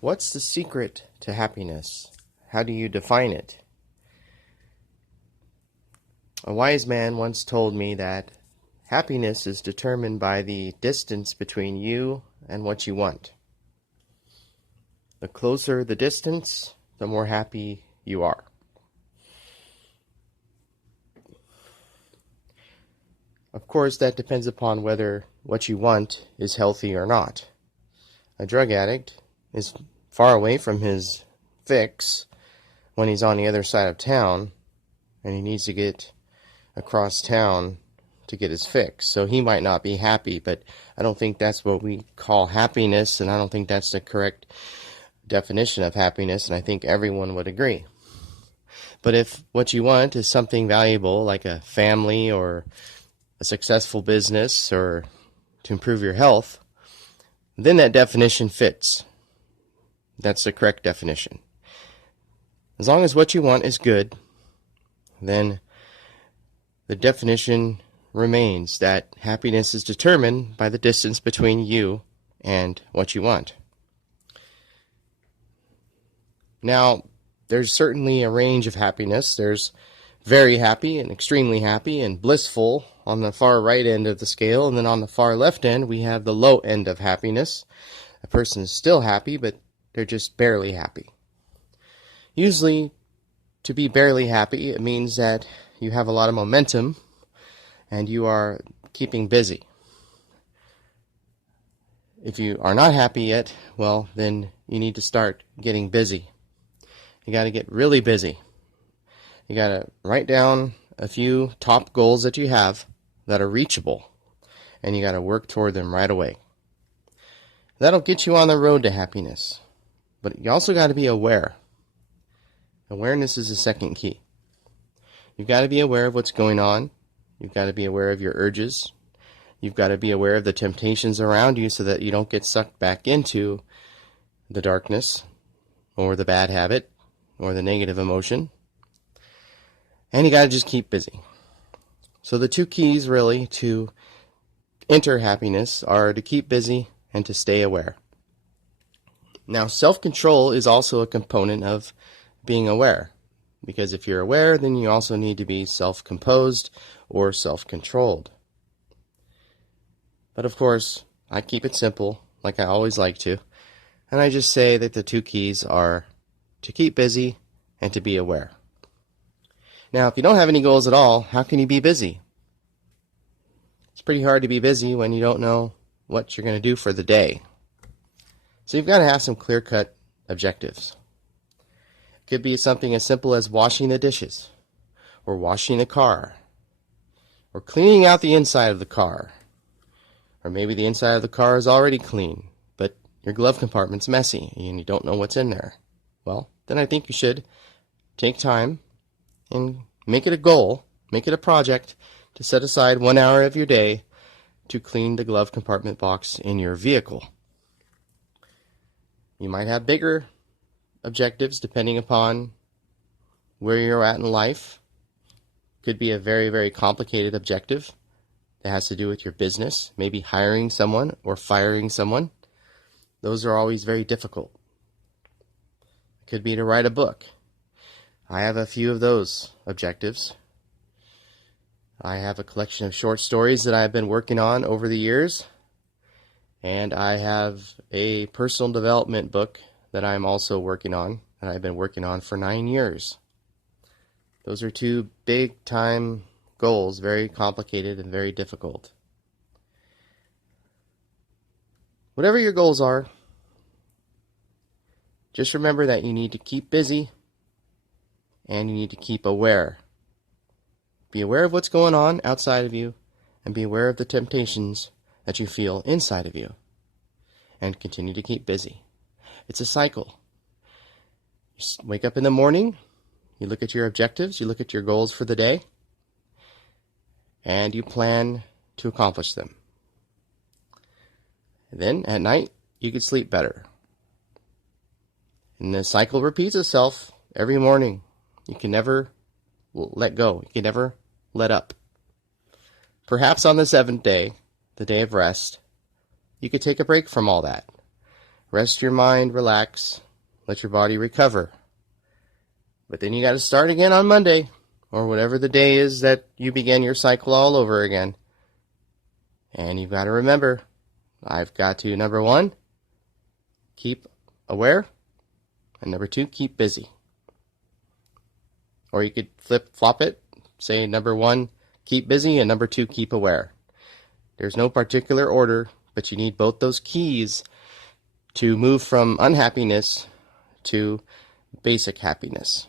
What's the secret to happiness? How do you define it? A wise man once told me that happiness is determined by the distance between you and what you want. The closer the distance, the more happy you are. Of course, that depends upon whether what you want is healthy or not. A drug addict is far away from his fix when he's on the other side of town and he needs to get across town to get his fix. So he might not be happy, but I don't think that's what we call happiness, and I don't think that's the correct definition of happiness, and I think everyone would agree. But if what you want is something valuable like a family or a successful business or to improve your health, then that definition fits. That's the correct definition. As long as what you want is good, then the definition remains that happiness is determined by the distance between you and what you want. Now, there's certainly a range of happiness. There's very happy and extremely happy and blissful on the far right end of the scale, and then on the far left end we have the low end of happiness. A person is still happy, but they're just barely happy. Usually, to be barely happy, it means that you have a lot of momentum and you are keeping busy. If you are not happy yet, well, then you need to start getting busy. You got to get really busy. You got to write down a few top goals that you have that are reachable, and you got to work toward them right away. That'll get you on the road to happiness, but you also got to be aware. Awareness is the second key. You've got to be aware of what's going on. You've got to be aware of your urges. You've got to be aware of the temptations around you so that you don't get sucked back into the darkness or the bad habit or the negative emotion. And you got to just keep busy. So the two keys really to enter happiness are to keep busy and to stay aware. Now, self-control is also a component of being aware, because if you're aware, then you also need to be self-composed or self-controlled. But of course, I keep it simple, like I always like to, and I just say that the two keys are to keep busy and to be aware. Now, if you don't have any goals at all, how can you be busy? It's pretty hard to be busy when you don't know what you're going to do for the day. So you've got to have some clear-cut objectives. It could be something as simple as washing the dishes, or washing the car, or cleaning out the inside of the car. Or maybe the inside of the car is already clean, but your glove compartment's messy and you don't know what's in there. Well, then I think you should take time and make it a goal, make it a project to set aside 1 hour of your day to clean the glove compartment box in your vehicle. You might have bigger objectives depending upon where you're at in life. Could be a very, very complicated objective that has to do with your business, maybe hiring someone or firing someone. Those are always very difficult. It could be to write a book. I have a few of those objectives. I have a collection of short stories that I've been working on over the years, and I have a personal development book that I'm also working on, that I've been working on for 9 years. Those are two big time goals, very complicated and very difficult. Whatever your goals are, just remember that you need to keep busy and you need to keep aware. Be aware of what's going on outside of you and be aware of the temptations that you feel inside of you. And continue to keep busy. It's a cycle. You wake up in the morning, you look at your objectives, you look at your goals for the day, and you plan to accomplish them. And then at night, you can sleep better. And the cycle repeats itself every morning. You can never let go. You can never let up. Perhaps on the seventh day, the day of rest, you could take a break from all that rest your mind, relax, let your body recover. But then you got to start again on Monday, or whatever the day is that you begin your cycle all over again. And you've got to remember, I've got to, number 1, keep aware, and number 2, keep busy. Or you could flip-flop it, say number 1, keep busy, and number 2, keep aware. There's no particular order, but you need both those keys to move from unhappiness to basic happiness.